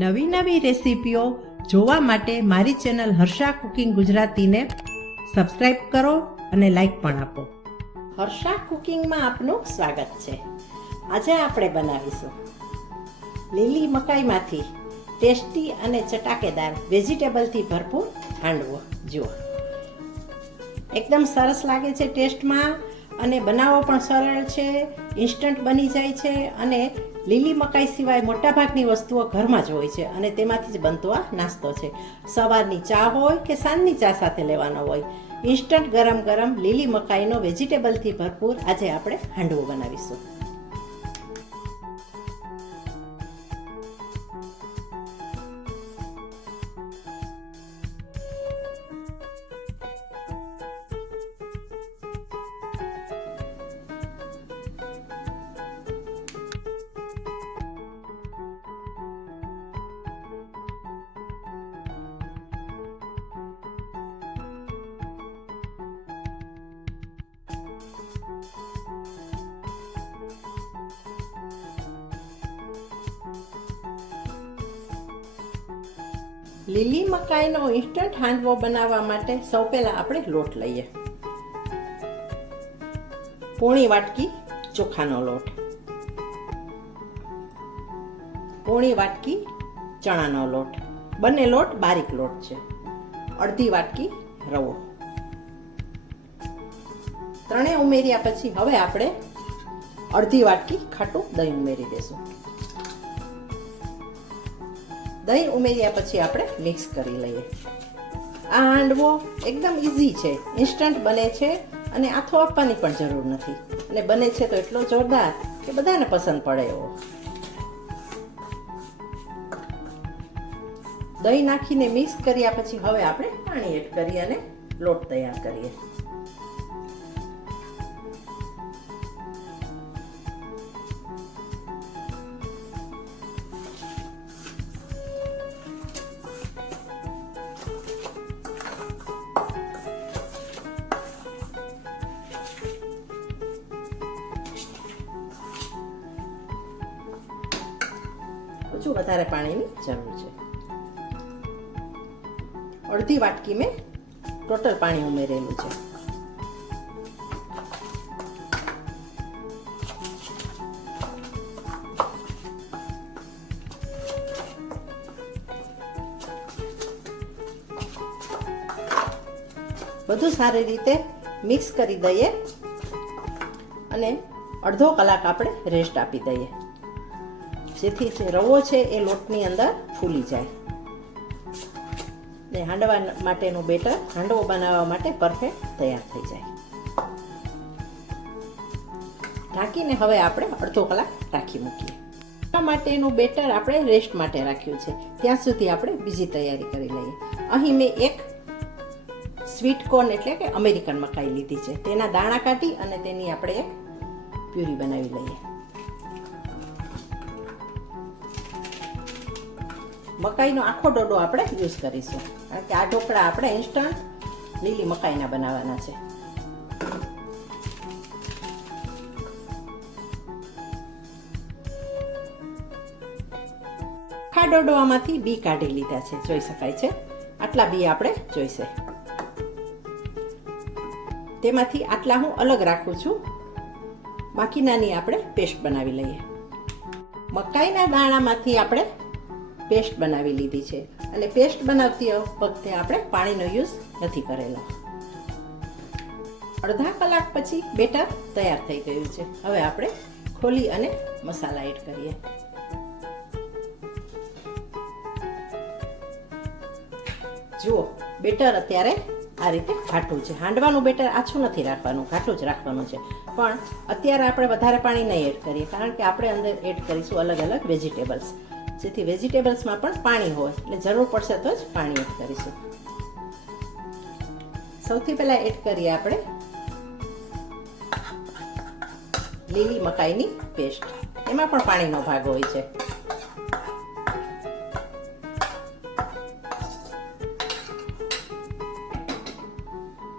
નવી નવી રેસીપીઓ જોવા માટે મારી ચેનલ હર્ષા કુકિંગ ગુજરાતીને સબસ્ક્રાઈબ કરો અને લાઈક પણ આપો. હર્ષા કુકિંગમાં આપનું સ્વાગત છે. આજે આપણે બનાવીશું લીલી મકાઈમાંથી ટેસ્ટી અને ચટાકેદાર વેજીટેબલથી ભરપૂર હાંડવો. જુઓ, એકદમ સરસ લાગે છે ટેસ્ટમાં અને બનાવવો પણ સરળ છે, ઇન્સ્ટન્ટ બની જાય છે અને લીલી મકાઈ સિવાય મોટાભાગની વસ્તુઓ ઘરમાં જ હોય છે અને તેમાંથી જ બનતો આ નાસ્તો છે. સવારની ચા હોય કે સાંજની ચા સાથે લેવાનો હોય, ઇન્સ્ટન્ટ ગરમ ગરમ લીલી મકાઈનો વેજીટેબલથી ભરપૂર આજે આપણે હાંડવો બનાવીશું. લીલી મકાઈનો ઇન્સ્ટન્ટ હાંડવો બનાવવા માટે સૌ પહેલાં આપણે લોટ લઈએ. પોણી વાટકી ચોખાનો લોટ, પોણી વાટકી ચણાનો લોટ, બંને લોટ બારીક લોટ છે, અડધી વાટકી રવો. ત્રણેય ઉમેર્યા પછી હવે આપણે અડધી વાટકી ખાટું દહીં ઉમેરી દઈશું. દહીં ઉમેર્યા પછી આપણે મિક્સ કરી લઈએ. આ હાંડવો એકદમ ઇઝી છે, ઇન્સ્ટન્ટ બને છે અને આથો આપવાની પણ જરૂર નથી અને બને છે તો એટલો જોરદાર કે બધાને પસંદ પડે એવો. દહીં નાખીને મિક્સ કર્યા પછી હવે આપણે પાણી એડ કરી અને લોટ તૈયાર કરીએ. હજુ વધારે પાણીની જરૂર છે. અડધી વાટકી મેં ટોટલ પાણી ઉમેરેલું છે. બધું સારી રીતે મિક્સ કરી દઈએ અને અડધો કલાક આપણે રેસ્ટ આપી દઈએ, જેથી જે રવો છે એ લોટની અંદર ફૂલી જાય ને હાંડવા માટેનું બેટર હાંડવો બનાવવા માટે પરફેક્ટ તૈયાર થઈ જાય. ઢાંકીને હવે આપણે અડધો કલાક ઢાંકી મૂકીએ. આ માટેનું બેટર આપણે રેસ્ટ માટે રાખ્યું છે, ત્યાં સુધી આપણે બીજી તૈયારી કરી લઈએ. અહીં મેં એક સ્વીટ કોર્ન એટલે કે અમેરિકન મકાઈ લીધી છે, તેના દાણા કાઢી અને તેની આપણે એક પ્યુરી બનાવી લઈએ. મકાઈનો આખો ડોડો આપણે યુઝ કરીશું, કારણ કે આ ઢોકળા આપણે ઇન્સ્ટન્ટ લીલી મકાઈના બનાવવાના છે. આખા ડોડોમાંથી બી કાઢી લીધા છે, જોઈ શકાય છે. આટલા બી આપણે જોઈશે. તેમાંથી આટલા હું અલગ રાખું છું, બાકીનાની આપણે પેસ્ટ બનાવી લઈએ. મકાઈના દાણામાંથી આપણે પેસ્ટ બનાવી લીધી છે અને પેસ્ટ બનાવતી વખતે આપણે પાણીનો યુઝ નથી કરેલો. અડધા કલાક પછી બેટર તૈયાર થઈ ગયું છે. હવે આપણે ખોલી અને મસાલા એડ કરીએ. જુઓ, બેટર અત્યારે આ રીતે ઘાટું છે. હાંડવાનું બેટર આછું નથી રાખવાનું, ઘાટું જ રાખવાનું છે. પણ અત્યારે આપણે વધારે પાણી નહીં એડ કરીએ, કારણ કે આપણે અંદર એડ કરીશું અલગ અલગ વેજીટેબલ્સ, જેથી વેજીટેબલ્સમાં પણ પાણી હોય એટલે જરૂર પડશે તો જ પાણી એડ કરીશું. સૌથી પહેલા એડ કરીએ આપણે લીલી મકાઈની પેસ્ટ. એમાં પણ પાણીનો ભાગ હોય છે.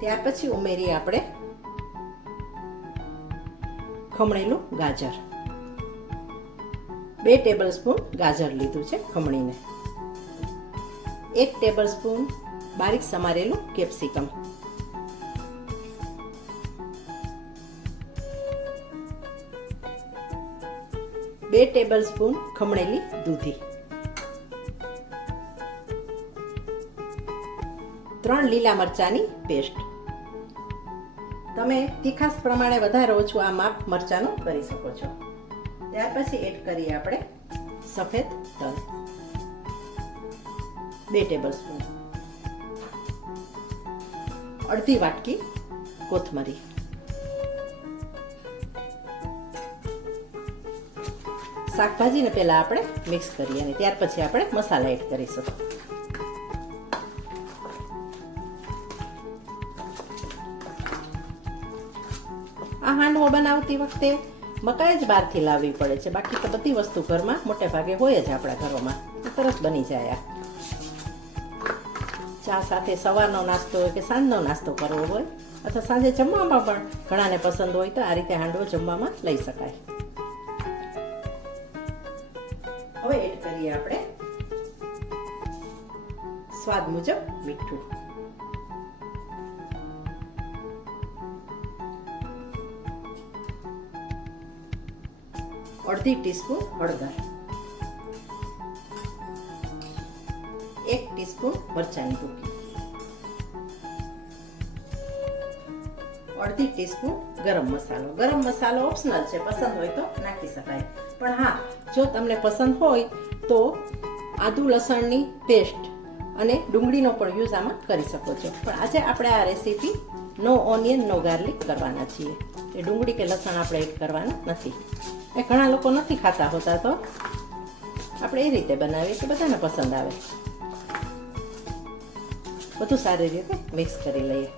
ત્યાર પછી ઉમેરીએ આપણે ખમણેલું ગાજર, 2 ટેબલસ્પૂન ગાજર લીધું છે ખમણીને, 1 ટેબલસ્પૂન બારીક સમારેલું કેપ્સિકમ, 2 ટેબલસ્પૂન ખમણેલી દૂધી, 3 લીલા મરચાંની પેસ્ટ. તમે તીખાસ પ્રમાણે વધારે ઓછું આ માપ મરચાંનું કરી શકો છો. ત્યાર પછી એડ કરીએ આપણે સફેદ તલ 2 ટેબલસ્પૂન, અડધી વાટકી કોથમરી, શાકભાજીને પહેલા આપણે મિક્સ કરીએ અને ત્યાર પછી આપણે મસાલા એડ કરીશું. આ હાંડવો બનાવતી વખતે મકાઈ જ બહારથી લાવવી પડે છે, બાકી તો બધી વસ્તુ ઘરમાં મોટે ભાગે હોય જ આપણા ઘરોમાં, તરત બની જાય. ચા સાથે સવારનો નાસ્તો હોય કે સાંજનો નાસ્તો કરવો હોય અથવા સાંજે જમવામાં પણ ઘણાને પસંદ હોય તો આ રીતે હાંડવો જમવામાં લઈ શકાય. હવે એડ કરીએ આપણે સ્વાદ મુજબ મીઠું, અડધી ટીસ્પૂન હળદર, 1 ટીસ્પૂન મરચાંની ભૂકી, અડધી ટીસ્પૂન ગરમ મસાલો. ગરમ મસાલો ઓપ્શનલ છે, પસંદ હોય તો નાખી શકાય, પણ હા, જો તમને પસંદ હોય તો આદુ લસણની પેસ્ટ અને ડુંગળીનો પણ યુઝ આમાં કરી શકો છો. પણ આજે આપણે આ રેસીપી નો ઓનિયન નો ગાર્લિક કરવાના છીએ, એ ડુંગળી કે લસણ આપણે એડ કરવાના નથી. એ ઘણા લોકો નથી ખાતા હોતા, તો આપણે એ રીતે બનાવીએ કે બધાને પસંદ આવે. બધું સારી રીતે મિક્સ કરી લઈએ.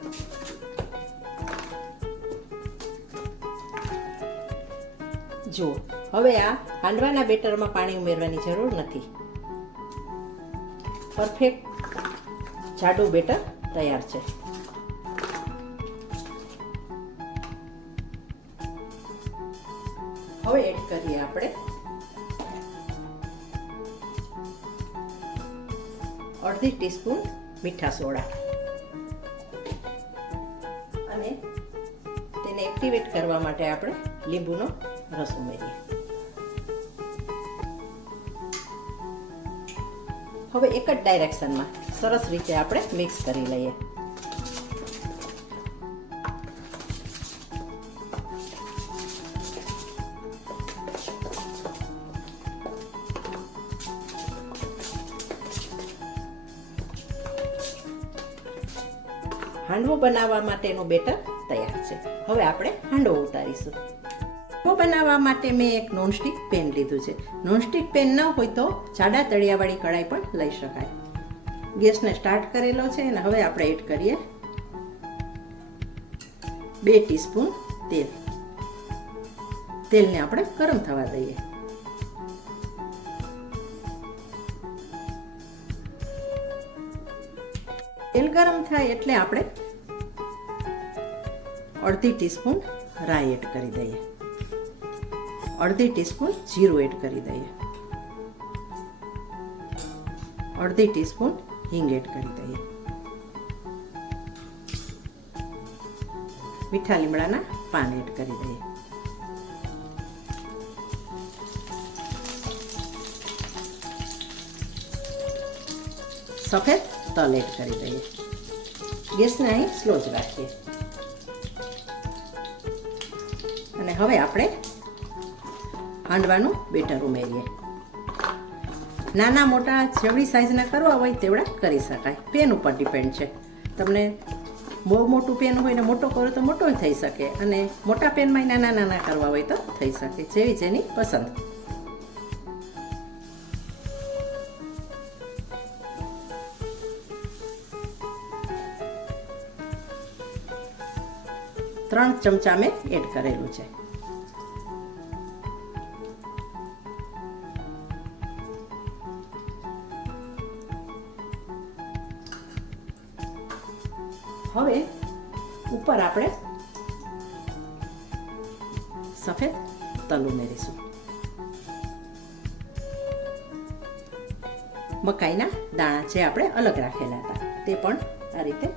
જુઓ, હવે આ હાંડવાના બેટરમાં પાણી ઉમેરવાની જરૂર નથી. પરફેક્ટ જાડું બેટર તૈયાર છે. હવે એડ કરીએ આપણે અડધી ટીસ્પૂન મીઠા સોડા અને તેને એક્ટિવેટ કરવા માટે આપણે લીંબુનો રસ ઉમેરીએ. હવે એક જ ડાયરેક્શનમાં સરસ રીતે આપણે મિક્સ કરી લઈએ. હાંડવો બનાવવા માટેનું બેટર તૈયાર છે. હવે આપણે હાંડવો ઉતારીશું. હાંડવો બનાવવા માટે મેં એક નોનસ્ટિક પેન લીધું છે. નોનસ્ટિક પેન ન હોય તો જાડા તળિયાવાળી કઢાઈ પણ લઈ શકાય. ગેસને સ્ટાર્ટ કરેલો છે અને હવે આપણે એડ કરીએ 2 ટીસ્પૂન તેલ. તેલને આપણે ગરમ થવા દઈએ. તેલ ગરમ થાય એટલે આપણે અડધી ટીસ્પૂન રાઈ એડ કરી દઈએ, અડધી ટીસ્પૂન જીરું એડ કરી દઈએ, અડધી ટીસ્પૂન હિંગ એડ કરી દઈએ, મીઠા લીમડાના પાન એડ કરી દઈએ, સફેદ તલ એડ કરી દઈએ. ગેસને અહીં સ્લો જ રાખીએ અને હવે આપણે હાંડવાનું બેટર ઉમેરીએ. નાના મોટા જેવડી સાઈઝના કરવા હોય તેવડા કરી શકાય, પેન ઉપર ડિપેન્ડ છે. તમને બહુ મોટું પેન હોય ને મોટો કરો તો મોટો થઈ શકે અને મોટા પેનમાં નાના નાના કરવા હોય તો થઈ શકે, જેવી જેની પસંદ. ત્રણ ચમચા મેં એડ કરેલું છે. હવે ઉપર આપણે સફેદ તલ ઉમેરીશું. મકાઈના દાણા જે આપણે અલગ રાખેલા હતા તે પણ આ રીતે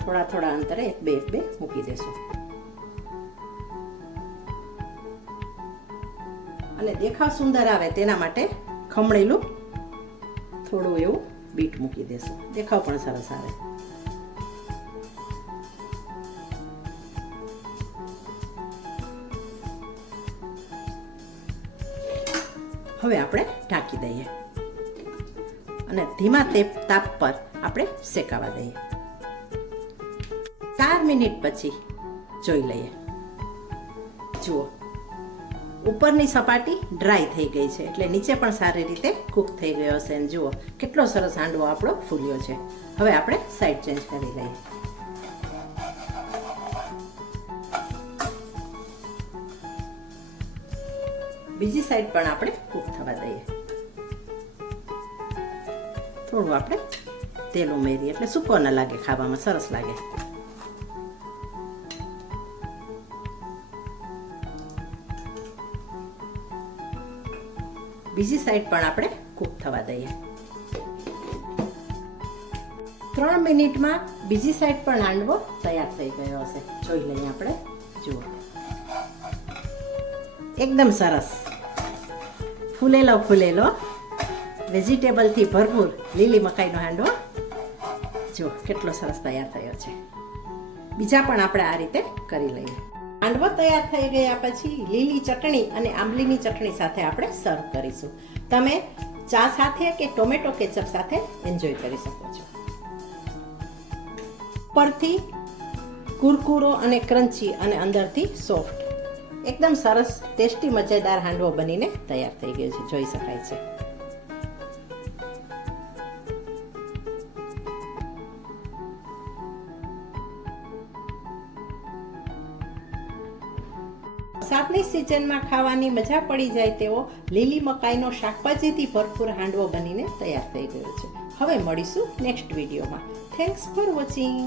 થોડા થોડા અંતરે એક બે મૂકી દેશું. અને દેખાવ સુંદર આવે તેના માટે ખમણેલું થોડું એવું બીટ મૂકી દેશું. દેખાવ પણ સરસ આવે. હવે આપણે ઢાંકી દઈએ અને ધીમા તાપ પર આપણે શેકાવા દઈએ. 4 મિનિટ પછી જોઈ લઈએ. જુઓ, ઉપરની સપાટી ડ્રાય થઈ ગઈ છે એટલે નીચે પણ સારી રીતે કૂક થઈ ગયો છે. અને જુઓ કેટલો સરસ હાંડવો આપણો ફૂલ્યો છે. હવે આપણે સાઈડ ચેન્જ કરી લઈએ. બીજી સાઈડ પણ આપણે કૂક થવા દઈએ. થોડું આપણે તેલ ઉમેરીએ એટલે સૂકો ન લાગે, ખાવામાં સરસ લાગે. બીજી સાઈડ પણ આપણે કૂક થવા દઈએ. 3 મિનિટમાં બીજી સાઈડ પણ હાંડવો તૈયાર થઈ ગયો હશે. જોઈ લઈએ આપણે. જુઓ, એકદમ સરસ ફૂલેલો વેજીટેબલથી ભરપૂર લીલી મકાઈનો હાંડવો જો કેટલો સરસ તૈયાર થયો છે. બીજા પણ આપણે આ રીતે કરી લઈએ. હાંડવો તૈયાર થઈ ગયા પછી લીલી ચટણી અને આંબલીની ચટણી સાથે આપણે સર્વ કરીશું. તમે ચા સાથે કે ટોમેટો કેચઅપ સાથે એન્જોય કરી શકો છો. ઉપરથી કુરકુરો અને ક્રન્ચી અને અંદરથી સોફ્ટ, એકદમ સરસ ટેસ્ટી મજેદાર હાંડવો બનીને તૈયાર થઈ ગયો છે. જોઈ શકાય છે. વરસાદની સિઝનમાં ખાવાની મજા પડી જાય તેવો લીલી મકાઈનો શાકભાજીથી ભરપૂર હાંડવો બનીને તૈયાર થઈ ગયો છે. હવે મળીશું નેક્સ્ટ વિડીયોમાં. Thanks for watching.